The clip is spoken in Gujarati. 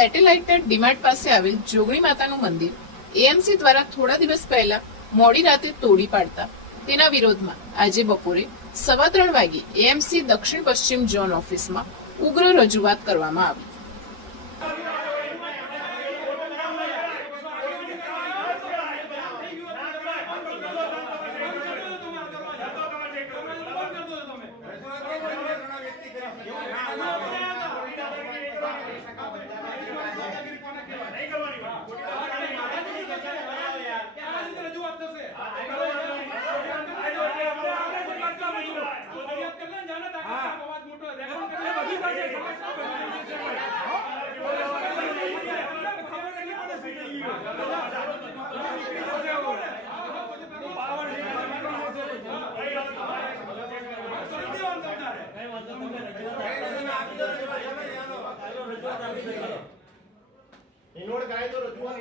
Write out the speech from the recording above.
સેટેલાઇટ ડીમાર્ટ પાસે આવેલ જોગણી માતાનું મંદિર એએમસી દ્વારા થોડા દિવસ પહેલા મોડી રાતે તોડી પાડતા તેના વિરોધમાં આજે બપોરે 3:15 વાગે એએમસી દક્ષિણ પશ્ચિમ ઝોન ઓફિસમાં ઉગ્ર રજૂઆત કરવામાં આવી। ઇનોડ કાયદો રજૂઆત